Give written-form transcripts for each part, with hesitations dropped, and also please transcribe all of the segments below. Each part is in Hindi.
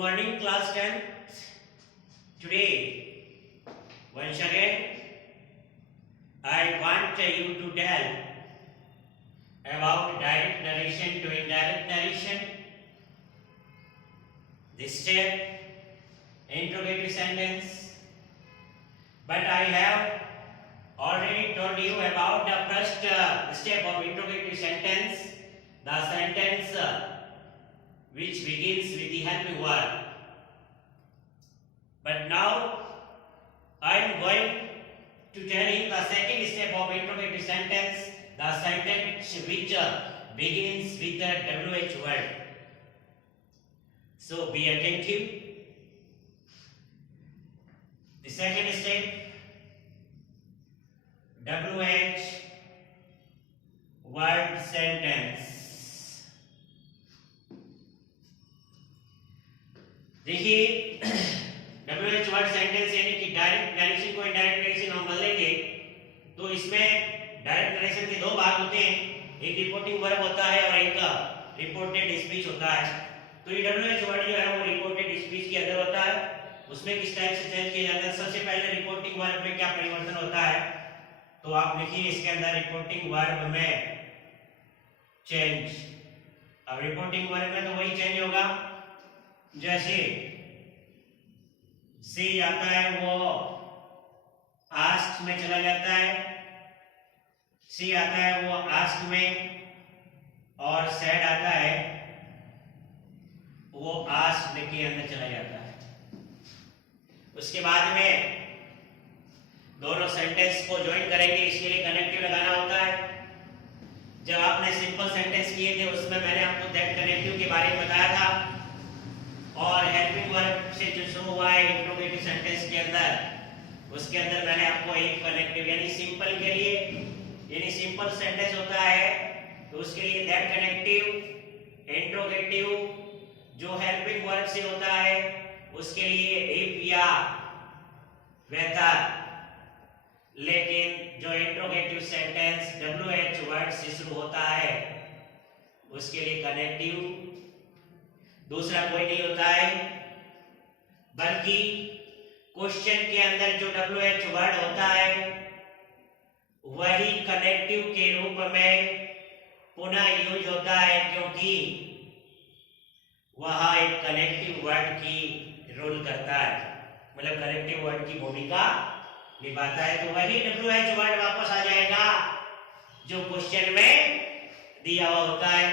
morning, class 10. Today, once again, I want you to tell about direct narration to indirect narration. This step, interrogative sentence. But I have already told you about the first step of interrogative sentence, the sentence which begins with the helping verb. But now I am going to tell you the second step of interrogative sentence, the sentence which begins with the WH word. So be attentive. The second step, WH word sentence. देखिए WH वर्ड सेंटेंस यानी कि डायरेक्ट नरेशन को इनडायरेक्ट नरेशन हम बदलेंगे तो इसमें डायरेक्ट नरेशन के दो भाग होते हैं, एक रिपोर्टिंग वर्ब होता है और एक रिपोर्टेड स्पीच होता है। तो ये WH वर्ड जो है वो रिपोर्टेड स्पीच के अंदर होता है, उसमें किस टाइप से चेंज किया जाता है। सबसे पहले रिपोर्टिंग वर्ब में क्या परिवर्तन होता है तो आप लिखिए इसके अंदर रिपोर्टिंग वर्ब में चेंज। अब रिपोर्टिंग वर्ब में तो वही चेंज होगा जैसे सी आता है वो आस्क में चला जाता है, सी आता है वो आस्क में, और सेड आता है वो आस्क के अंदर चला जाता है। उसके बाद में दोनों सेंटेंस को ज्वाइन करेंगे, इसके लिए कनेक्टिव लगाना होता है। जब आपने सिंपल सेंटेंस किए थे उसमें मैंने आपको दैट कनेक्टिव के बारे में बताया था, और हेल्पिंग वर्ब से जो शुरू हुआ है इंट्रोगेटिव सेंटेंस के अंदर, उसके अंदर मैंने आपको एक कनेक्टिव यानी सिंपल के लिए यानी सिंपल सेंटेंस होता है तो उसके लिए दैट कनेक्टिव, इंट्रोगेटिव जो हेल्पिंग वर्ब से होता है उसके लिए इफ या वेदर, लेकिन जो इंट्रोगेटिव सेंटेंस WH वर्ड से शुरू होता है उसके लिए कनेक्टिव दूसरा कोई नहीं होता है, बल्कि क्वेश्चन के अंदर जो WH वर्ड होता है वही कनेक्टिव के रूप में पुनः यूज होता है, क्योंकि वह एक कनेक्टिव वर्ड की रोल करता है, मतलब कनेक्टिव वर्ड की भूमिका निभाता है। तो वही WH वर्ड वापस आ जाएगा जो क्वेश्चन में दिया हुआ होता है,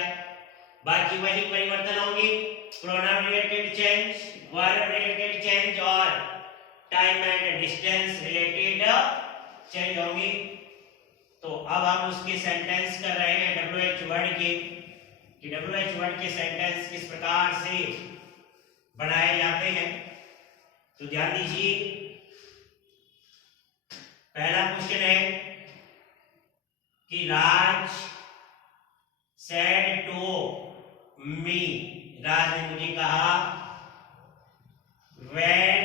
बाकी वही परिवर्तन होंगे। Pronoun related change, verb related change और time and distance related change होंगी। तो अब हम उसके सेंटेंस कर रहे हैं WH वर्ड के, कि WH वर्ड के सेंटेंस किस प्रकार से बनाए जाते हैं। तो ध्यान दीजिए, पहला क्वेश्चन है कि राज सेड टू मी, राज ने मुझे कहा, when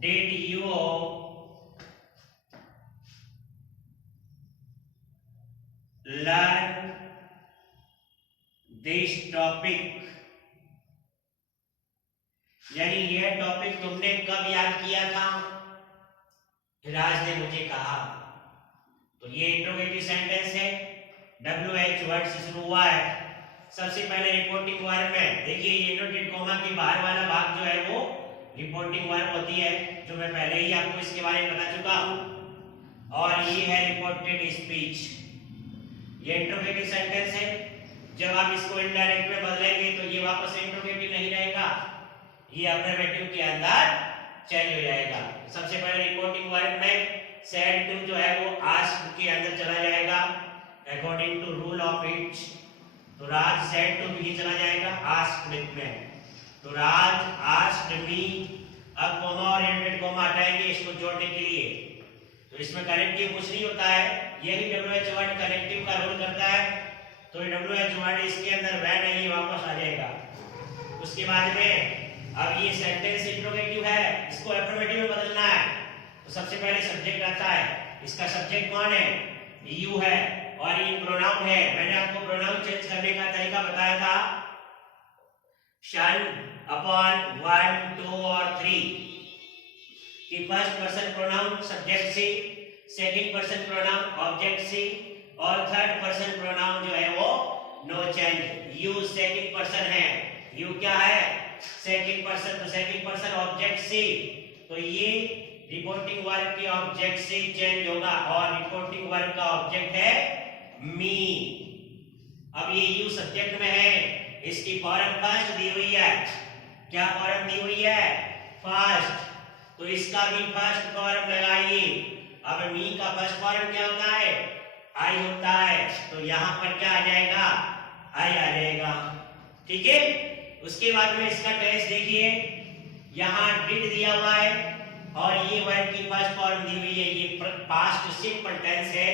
did you learn this topic, यानी यह टॉपिक तुमने कब याद किया था, राज ने मुझे कहा। तो ये इंट्रोगेटिव सेंटेंस है, WH वर्ड से शुरू हुआ है। सबसे पहले रिपोर्टिंग वर्ब में देखिए ये इनवर्टेड कॉमा के बाहर वाला भाग जो है वो रिपोर्टिंग वर्ब होती है, जो मैं पहले ही आपको इसके बारे में बता चुका हूं, और ये है रिपोर्टेड स्पीच। ये इंट्रोगेटिव सेंटेंस है, जब आप इसको इनडायरेक्ट में बदलेंगे तो ये वापस इंट्रोगेटिव नहीं रहेगा, ये अफर्मेटिव के अंदर चेंज हो जाएगा। सबसे पहले रिपोर्टिंग वर्ब में सेड टू जो है वो आस्क्ड के अंदर चला जाएगा according to rule of it. तो राज सेड टू भी चला जाएगा आस्क्ड में, तो राज आस्क्ड मी। अब कॉमा और इनवर्टेड कॉमा हटाएंगे इसको जोड़ने के लिए, तो इसमें कनेक्टिव कुछ नहीं होता है, यही WH वर्ड कनेक्टिव का रोल करता है। तो WH वर्ड इसके अंदर वह नहीं वापस आ जाएगा। उसके बाद में अब ये सेंटेंस इंट्रोगेटिव है, इसको अफर्मेटिव में बदलना है, तो सबसे पहले सब्जेक्ट आता है, इसका सब्जेक्ट कौन है, यू है, और ये प्रोनाउन है। मैंने आपको प्रोनाउन चेंज करने का तरीका बताया था शन अपॉन 1, 2 और 3 कि फर्स्ट पर्सन प्रोनाउन सब्जेक्ट सी, सेकंड पर्सन प्रोनाउन ऑब्जेक्ट सी और थर्ड पर्सन प्रोनाउन जो है वो no change. You second person है, यू क्या है सेकंड पर्सन, तो सेकंड पर्सन ऑब्जेक्ट सी, तो ये रिपोर्टिंग वर्ब की ऑब्जेक्ट से चेंज होगा और रिपोर्टिंग वर्ब का ऑब्जेक्ट है मी। अब ये यू सब्जेक्ट में है, इसकी फॉर्म फर्स्ट दी हुई है, क्या फॉर्म दी हुई है फर्स्ट, तो इसका भी फर्स्ट फॉर्म लगाइए। अब मी का फर्स्ट फॉर्म क्या होता है आई होता है, तो यहां पर क्या आ जाएगा आई आ जाएगा, ठीक है। उसके बाद में इसका टेस्ट देखिए, यहां डिड दिया हुआ है और ये वर्ब की फर्स्ट फॉर्म दी हुई है, ये पास्ट सिंपल टेंस है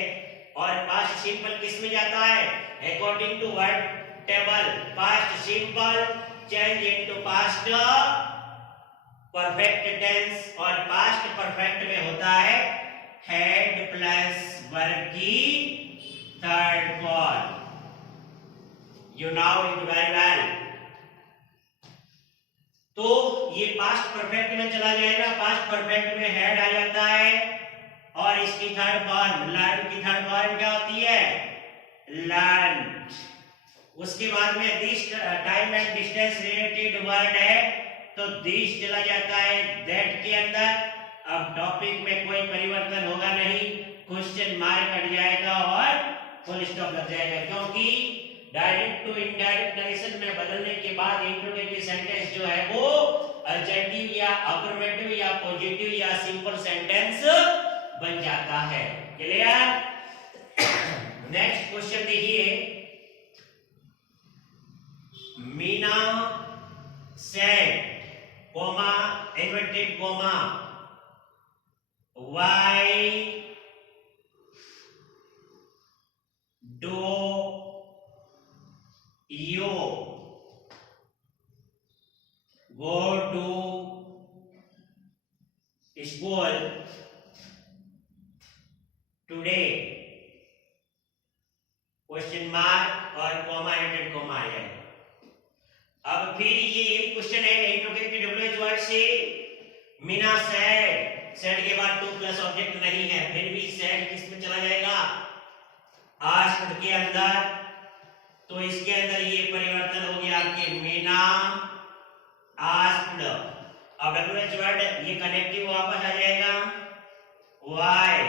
और पास्ट सिंपल किस में जाता है according to verb table, past simple change into past perfect tense और पास्ट परफेक्ट में होता है हैड प्लस वर्ब की third form. You know it very well. तो ये पास्ट परफेक्ट में चला जाएगा, पास्ट परफेक्ट में हैड आ जाता है और इसकी थर्ड फॉर्म लर्न की थर्ड फॉर्म क्या होती है लर्न। उसके बाद में this time and distance related word है तो दिस चला जाता है दैट के अंदर। अब टॉपिक में कोई परिवर्तन होगा नहीं, क्वेश्चन मार्क हट जाएगा और फुल स्टॉप लग जाएगा, क्योंकि डायरेक्ट टू इनडायरेक्ट नरेशन में बदलने के बाद इंट्रोगेटिव सेंटेंस जो है वो एडजेक्टिव या अफर्मेटिव या पॉजिटिव या सिंपल सेंटेंस बन जाता है। क्लियर? नेक्स्ट क्वेश्चन देखिए, Meena said coma inverted coma why do you go to school today? Question mark और कॉमा एंड कॉमा है। अब फिर ये एक क्वेश्चन है इंट्रोगेटिव डब्ल्यूएच वर्ड से, मीना सेड, सेड के बाद टू प्लस ऑब्जेक्ट नहीं है, फिर भी सेड किस में चला जाएगा आस्क्ड के अंदर, तो इसके अंदर ये परिवर्तन हो गया आपके मीना आस्क्ड। अब डब्ल्यूएच वर्ड ये कनेक्टिव वापस आ जाएगा व्हाई।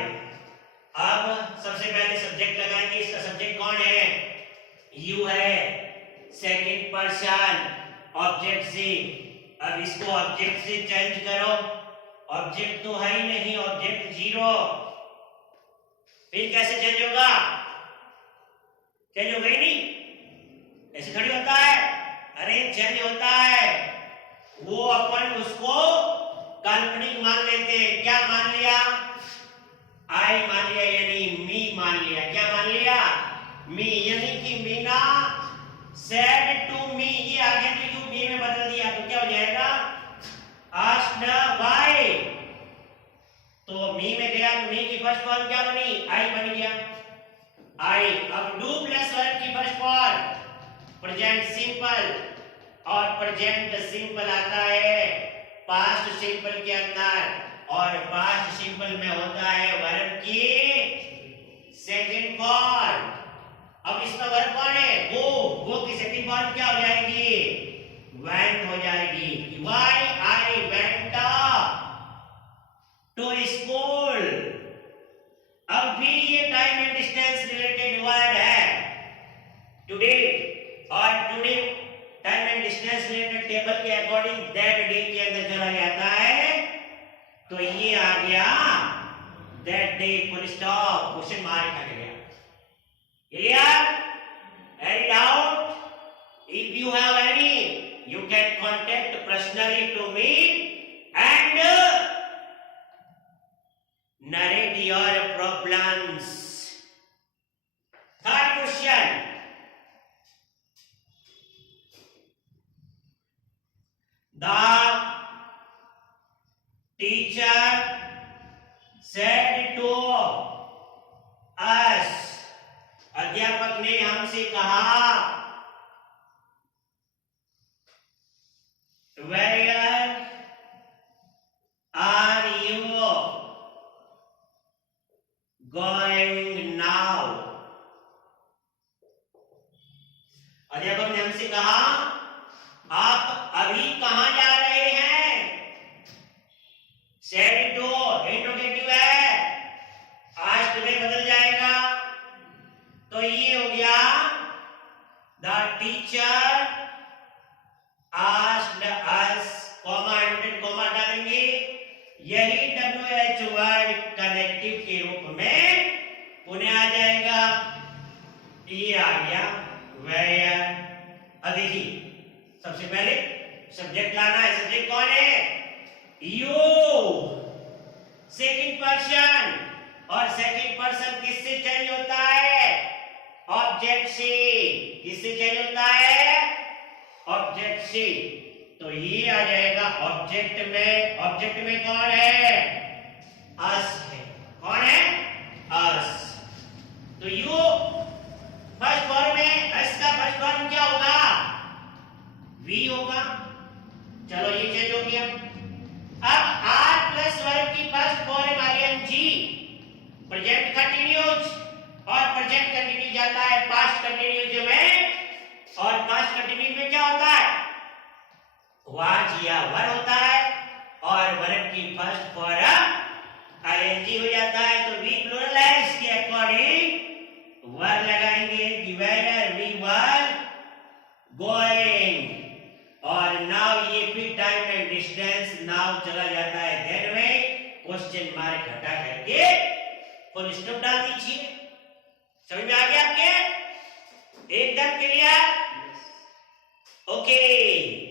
अब सबसे पहले सब्जेक्ट लगाएंगे, इसका सब्जेक्ट कौन है यू है, सेकंड पर्सन ऑब्जेक्ट से। अब इसको ऑब्जेक्ट से चेंज करो, ऑब्जेक्ट तो है ही नहीं, ऑब्जेक्ट जीरो, फिर कैसे चेंज होगा, चेंज होगा ही नहीं, ऐसे थोड़ी होता है, अरे चेंज होता है, वो अपन उसको काल्पनिक मान लेते हैं। क्या मान लिया आई मान लिया, यानी मी मान लिया, क्या मान लिया मी, यानी कि मीना सेड टू मी, ये आगे तो यू मी में बदल दिया तो क्या हो जाएगा आस्क्ड व्हाई, तो मी में गया तो मी की फर्स्ट फॉर्म क्या बनी आई बन गया आई। अब डू प्लस वर्ब की फर्स्ट फॉर्म प्रेजेंट सिंपल और प्रेजेंट सिंपल आता है पास्ट सिंपल के अंदर और पास्ट सिंपल में होता है वर्ब की सेकंड फॉर्म। अब इसमें वर्ब कौन है वो की सेकंड फॉर्म क्या हो जाएगी वेंट हो जाएगी, why I went to school. अब भी ये time and distance related word है टुडे, और today time and distance related table के अकॉर्डिंग दैट डे के अंदर चला जाता है, तो ये आ गया that day full stop, question mark आ गया। Clear? Any doubt? If you have any you can contact personally to me and narrate your problems. Third question, the teacher said to us, अध्यापक ने हमसे कहा Where are you going now? अध्यापक ने हमसे कहा आप अभी कहां जा रहे हैं? Said to इंट्रोगेटिव है, आज तुम्हें बदल जाएगा। तो ये हो गया the teacher asked us, comma inverted comma डालेंगे, यही WH वर्ड कनेक्टिव के रूप में पुनः आ जाएगा। ये आ गया where। अब देखिए सबसे पहले सब्जेक्ट लाना है। सब्जेक्ट कौन है? यू, सेकंड पर्सन, और सेकंड पर्सन किससे चेंज होता है? ऑब्जेक्ट से। किससे चेंज होता है? ऑब्जेक्ट से। तो ये आ जाएगा ऑब्जेक्ट में। ऑब्जेक्ट में कौन है? अस है। कौन है? अस। तो यू फर्स्ट फॉर्म में, अस का फर्स्ट फॉर्म क्या होगा? वी होगा। चलो ये चेंज हो गया। अब आर प्लस वर्ब की first form ING, present continuous, और प्रेजेंट कंटिन्यूज जाता है पास्ट कंटिन्यूज में, और पास्ट कंटिन्यूज में क्या होता है? वाज या वर होता है, और वर्ब की फर्स्ट फॉर्म आईएनजी हो जाता है। तो वी प्लुरलाइज के अकॉर्डिंग वर लगाएंगे, वेयर वी वर गोइंग, और नाउ ये फिर टाइम एंड डिस्टेंस नाउ चला जाता है देन में, क्वेश्चन मार्क हटा करके फुल स्टॉप डाल दीजिए। समझ में आ गया आपके? एकदम क्लियर? ओके।